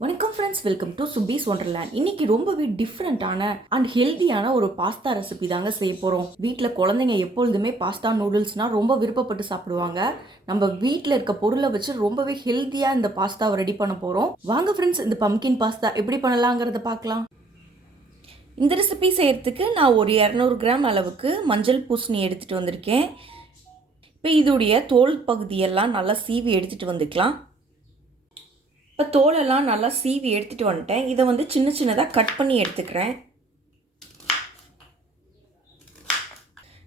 வணக்கம் friends welcome to Subi's wonderland இன்னைக்கு ரொம்பவே டிஃப்ரெண்ட்டான அண்ட் ஹெல்தியான ஒரு பாஸ்தா ரெசிபி தாங்க செய்ய போகிறோம் வீட்டில் குழந்தைங்க எப்பொழுதுமே பாஸ்தா நூடுல்ஸ்னால் ரொம்ப விருப்பப்பட்டு சாப்பிடுவாங்க. நம்ம வீட்டில் இருக்க பொருளை வச்சு ரொம்பவே ஹெல்த்தியாக இந்த பாஸ்தாவை ரெடி பண்ண போகிறோம் வாங்க ஃப்ரெண்ட்ஸ் இந்த பம்கின் பாஸ்தா எப்படி பண்ணலாங்கிறத பார்க்கலாம். இந்த ரெசிபி செய்கிறதுக்கு நான் ஒரு இரநூறு கிராம் அளவுக்கு மஞ்சள் பூசணி எடுத்துகிட்டு வந்திருக்கேன். இப்போ இதோடைய தோல் பகுதியெல்லாம் நல்லா சீவி எடுத்துகிட்டு வந்துக்கலாம். இப்போ தோலெல்லாம் நல்லா சீவி எடுத்துகிட்டு வந்துட்டேன். இதை வந்து சின்ன சின்னதாக கட் பண்ணி எடுத்துக்கிறேன்.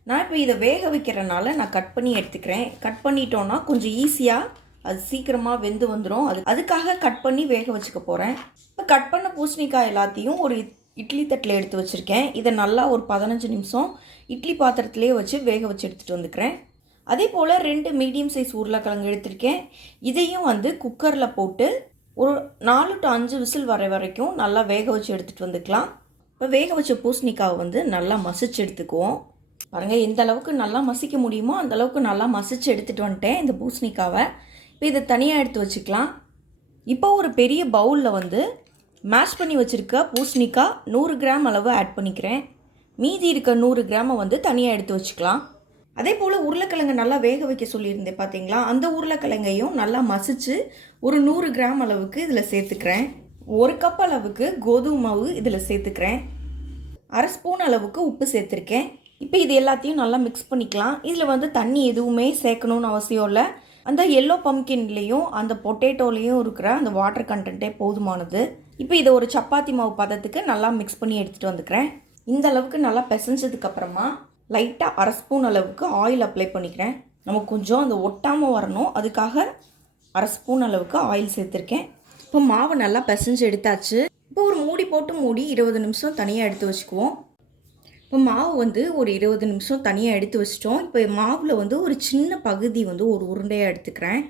நான் இப்போ இதை வேக வைக்கிறனால நான் கட் பண்ணி எடுத்துக்கிறேன். கட் பண்ணிட்டோன்னா கொஞ்சம் ஈஸியாக அது சீக்கிரமாக வெந்து வந்துடும் அது அதுக்காக கட் பண்ணி வேக வச்சுக்க போகிறேன் இப்போ கட் பண்ண பூசணிக்காய் எல்லாத்தையும் ஒரு இட்லி தட்டில் எடுத்து வச்சுருக்கேன். இதை நல்லா ஒரு பதினஞ்சு நிமிஷம் இட்லி பாத்திரத்துலேயே வச்சு வேக வச்சு எடுத்துகிட்டு வந்துக்கிறேன். அதே போல் ரெண்டு மீடியம் சைஸ் உருளைக்கிழங்கு எடுத்திருக்கேன். இதையும் வந்து குக்கரில் போட்டு ஒரு நாலு டு அஞ்சு விசில் வர வரைக்கும் நல்லா வேக வச்சு எடுத்துகிட்டு வந்துக்கலாம். இப்போ வேக வச்ச பூசணிக்காவை வந்து நல்லா மசிச்சு எடுத்துக்குவோம். பாருங்கள் எந்த அளவுக்கு நல்லா மசிக்க முடியுமோ அந்த அளவுக்கு நல்லா மசிச்சு எடுத்துகிட்டு வந்துட்டேன் இந்த பூசணிக்காவை. இப்போ இதை தனியாக எடுத்து வச்சுக்கலாம். இப்போ ஒரு பெரிய பவுலில் வந்து மேஷ் பண்ணி வச்சுருக்க பூசணிக்காய் நூறு கிராம் அளவு ஆட் பண்ணிக்கிறேன். மீதி இருக்க நூறு கிராமை வந்து தனியாக எடுத்து வச்சுக்கலாம். அதே போல் உருளைக்கிழங்கு நல்லா வேக வைக்க சொல்லியிருந்தேன் பார்த்தீங்களா அந்த உருளைக்கிழங்கையும் நல்லா மசிச்சு ஒரு நூறு கிராம் அளவுக்கு இதில் சேர்த்துக்கிறேன். ஒரு கப் அளவுக்கு கோதுமை மாவு இதில் சேர்த்துக்கிறேன். அரை ஸ்பூன் அளவுக்கு உப்பு சேர்த்துருக்கேன். இப்போ இது எல்லாத்தையும் நல்லா மிக்ஸ் பண்ணிக்கலாம். இதில் வந்து தண்ணி எதுவுமே சேர்க்கணும்னு அவசியம் இல்லை. அந்த எல்லோ பம்கின்லேயும் அந்த பொட்டேட்டோலேயும் இருக்கிற அந்த வாட்டர் கண்டென்ட்டே போதுமானது. இப்போ இதை ஒரு சப்பாத்தி மாவு பதத்துக்கு நல்லா மிக்ஸ் பண்ணி எடுத்துகிட்டு வந்துக்கிறேன். இந்த அளவுக்கு நல்லா பிசைஞ்சதுக்கப்புறமா லைட்டாக அரை ஸ்பூன் அளவுக்கு ஆயில் அப்ளை பண்ணிக்கிறேன். நமக்கு கொஞ்சம் அந்த ஒட்டாமல் வரணும். அதுக்காக அரை ஸ்பூன் அளவுக்கு ஆயில் சேர்த்துருக்கேன். இப்போ மாவு நல்லா பிசைஞ்சு எடுத்தாச்சு. இப்போ ஒரு மூடி போட்டு மூடி இருபது நிமிஷம் தனியாக எடுத்து வச்சுக்குவோம். இப்போ மாவு வந்து ஒரு இருபது நிமிஷம் தனியாக எடுத்து வச்சிட்டோம். இப்போ மாவில் வந்து ஒரு சின்ன பகுதி வந்து ஒரு உருண்டையாக எடுத்துக்கிறேன்.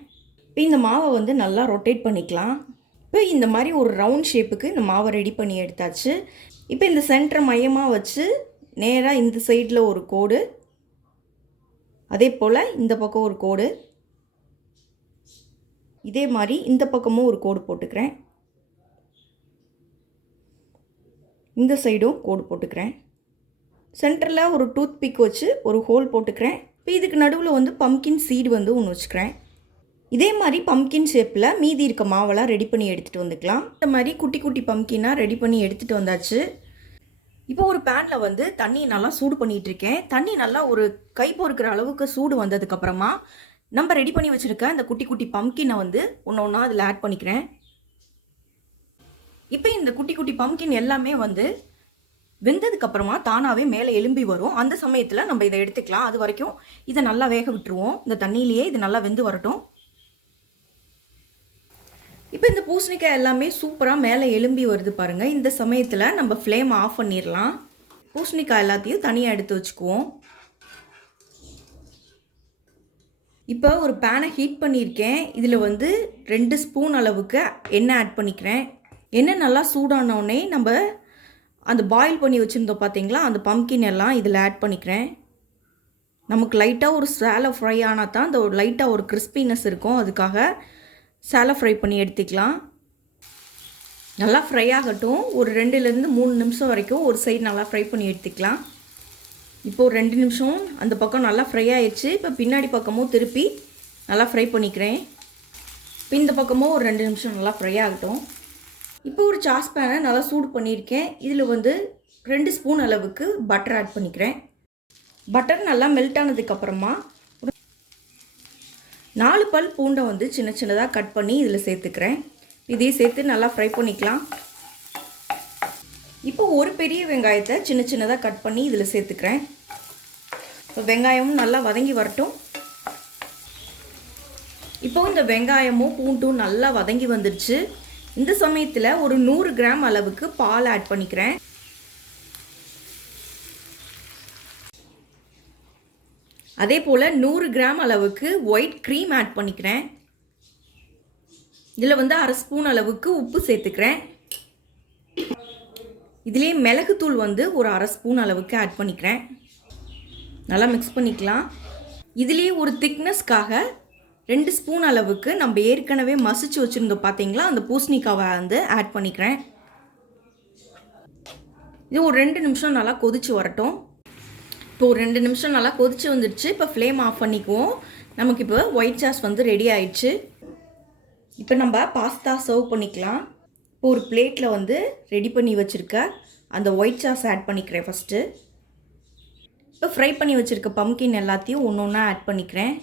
இப்போ இந்த மாவை வந்து நல்லா ரொட்டேட் பண்ணிக்கலாம். இப்போ இந்த மாதிரி ஒரு ரவுண்ட் ஷேப்புக்கு இந்த மாவை ரெடி பண்ணி எடுத்தாச்சு. இப்போ இந்த சென்டரை மையமாக வச்சு நேராக இந்த சைடில் ஒரு கோடு. அதே போல் இந்த பக்கம் ஒரு கோடு. இதே மாதிரி இந்த பக்கமும் ஒரு கோடு போட்டுக்கிறேன். இந்த சைடும் கோடு போட்டுக்கிறேன். சென்டரில் ஒரு டூத் பிக் வச்சு ஒரு ஹோல் போட்டுக்கிறேன். இப்போ இதுக்கு நடுவில் வந்து பம்கின் சீடு வந்து ஒன்று வச்சுக்கிறேன். இதே மாதிரி பம்கின் ஷேப்பில் மீதி இருக்க மாவெல்லாம் ரெடி பண்ணி எடுத்துகிட்டு வந்துக்கலாம். இந்த மாதிரி குட்டி குட்டி பம்கினாக ரெடி பண்ணி எடுத்துகிட்டு வந்தாச்சு. இப்போ ஒரு பேனில் வந்து தண்ணி நல்லா சூடு பண்ணிகிட்ருக்கேன் தண்ணி நல்லா ஒரு கை பொறுக்கிற அளவுக்கு சூடு வந்ததுக்கப்புறமா நம்ம ரெடி பண்ணி வச்சுருக்க இந்த குட்டி குட்டி பம்கினை வந்து ஒன்று ஒன்றா அதில் ஆட் பண்ணிக்கிறேன். இப்போ இந்த குட்டி குட்டி பம்கின் எல்லாமே வந்து வெந்ததுக்கப்புறமா தானாகவே மேலே எலும்பி வரும். அந்த சமயத்தில் நம்ம இதை எடுத்துக்கலாம். அது வரைக்கும் இதை நல்லா வேக விட்டுருவோம். இந்த தண்ணியிலேயே இது நல்லா வெந்து வரட்டும். இப்போ இந்த பூசணிக்காய் எல்லாமே சூப்பராக மேலே எலும்பி வருது பாருங்கள் இந்த சமயத்தில் நம்ம ஃப்ளேம் ஆஃப் பண்ணிடலாம். பூசணிக்காய் எல்லாத்தையும் தனியாக எடுத்து வச்சுக்குவோம். இப்போ ஒரு பேனை ஹீட் பண்ணியிருக்கேன். இதில் வந்து ரெண்டு ஸ்பூன் அளவுக்கு எண்ணெய் ஆட் பண்ணிக்கிறேன். எண்ணெய் நல்லா சூடானோடனே நம்ம அந்த பாயில் பண்ணி வச்சுருந்தோம் பார்த்தீங்களா அந்த பம்கின் எல்லாம் இதில் ஆட் பண்ணிக்கிறேன். நமக்கு லைட்டாக ஒரு சேலை ஃப்ரை ஆனால் தான் அந்த ஒரு லைட்டாக ஒரு கிறிஸ்பினஸ் இருக்கும். அதுக்காக சேலை ஃப்ரை பண்ணி எடுத்துக்கலாம். நல்லா ஃப்ரை ஆகட்டும். ஒரு ரெண்டுலேருந்து மூணு நிமிஷம் வரைக்கும் ஒரு சைடு நல்லா ஃப்ரை பண்ணி எடுத்துக்கலாம். இப்போது ஒரு ரெண்டு நிமிஷம் அந்த பக்கம் நல்லா ஃப்ரை ஆயிடுச்சு இப்போ பின்னாடி பக்கமும் திருப்பி நல்லா ஃப்ரை பண்ணிக்கிறேன். இப்போ இந்த பக்கமும் ஒரு ரெண்டு நிமிஷம் நல்லா ஃப்ரை ஆகட்டும். இப்போ ஒரு சாஸ் பேனை நல்லா சூடு பண்ணியிருக்கேன். இதில் வந்து ரெண்டு ஸ்பூன் அளவுக்கு பட்டர் ஆட் பண்ணிக்கிறேன். பட்டர் நல்லா மெல்ட் ஆனதுக்கப்புறமா நாலு பல் பூண்டை வந்து சின்ன சின்னதாக கட் பண்ணி இதில் சேர்த்துக்கிறேன். இதையும் சேர்த்து நல்லா ஃப்ரை பண்ணிக்கலாம். இப்போ ஒரு பெரிய வெங்காயத்தை சின்ன சின்னதாக கட் பண்ணி இதில் சேர்த்துக்கிறேன். இப்போ வெங்காயமும் நல்லா வதங்கி வரட்டும். இப்போ இந்த வெங்காயமும் பூண்டும் நல்லா வதங்கி வந்துடுச்சு இந்த சமயத்தில் ஒரு நூறு கிராம் அளவுக்கு பால் ஆட் பண்ணிக்கிறேன். அதே போல் நூறு கிராம் அளவுக்கு ஒயிட் க்ரீம் ஆட் பண்ணிக்கிறேன். இதில் வந்து அரை ஸ்பூன் அளவுக்கு உப்பு சேர்த்துக்கிறேன். இதிலே மிளகுத்தூள் வந்து ஒரு அரை ஸ்பூன் அளவுக்கு ஆட் பண்ணிக்கிறேன். நல்லா மிக்ஸ் பண்ணிக்கலாம். இதுலேயே ஒரு திக்னஸ்க்காக ரெண்டு ஸ்பூன் அளவுக்கு நம்ம ஏற்கனவே மசிச்சு வச்சுருந்தோம் பார்த்தீங்களா அந்த பூசணிக்காவை வந்து ஆட் பண்ணிக்கிறேன். இது ஒரு ரெண்டு நிமிஷம் நல்லா கொதிச்சு வரட்டும். இப்போ ஒரு ரெண்டு நிமிஷம் நல்லா கொதிச்சு வந்துடுச்சு இப்போ ஃப்ளேம் ஆஃப் பண்ணிக்குவோம். நமக்கு இப்போ ஒயிட் சாஸ் வந்து ரெடி ஆயிடுச்சு. இப்போ நம்ம பாஸ்தா சர்வ் பண்ணிக்கலாம். இப்போ ஒரு பிளேட்டில் வந்து ரெடி பண்ணி வச்சுருக்க அந்த ஒயிட் சாஸ் ஆட் பண்ணிக்கிறேன் ஃபஸ்ட்டு இப்போ ஃப்ரை பண்ணி வச்சுருக்க பம்கின் எல்லாத்தையும் ஒன்று ஒன்றா ஆட் பண்ணிக்கிறேன்.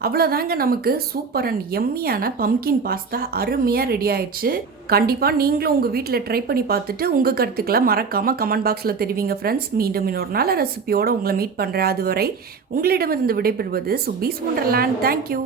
அவ்வளோதாங்க நமக்கு சூப்பர் அண்ட் எம்மியான பம்கின் பாஸ்தா அருமையாக ரெடி ஆயிடுச்சு. கண்டிப்பாக நீங்களும் உங்கள் வீட்டில் ட்ரை பண்ணி பார்த்துட்டு உங்கள் கருத்துக்களை மறக்காமல் கமெண்ட் பாக்ஸில் தெரிவிங்க ஃப்ரெண்ட்ஸ் மீண்டும் இன்னொரு நல்ல ரெசிபியோடு உங்களை மீட் பண்ணுறேன் அதுவரை உங்களிடமிருந்து விடைபெறுவது சுபீஸ் ஒன்றர்லேண்ட் தேங்க்யூ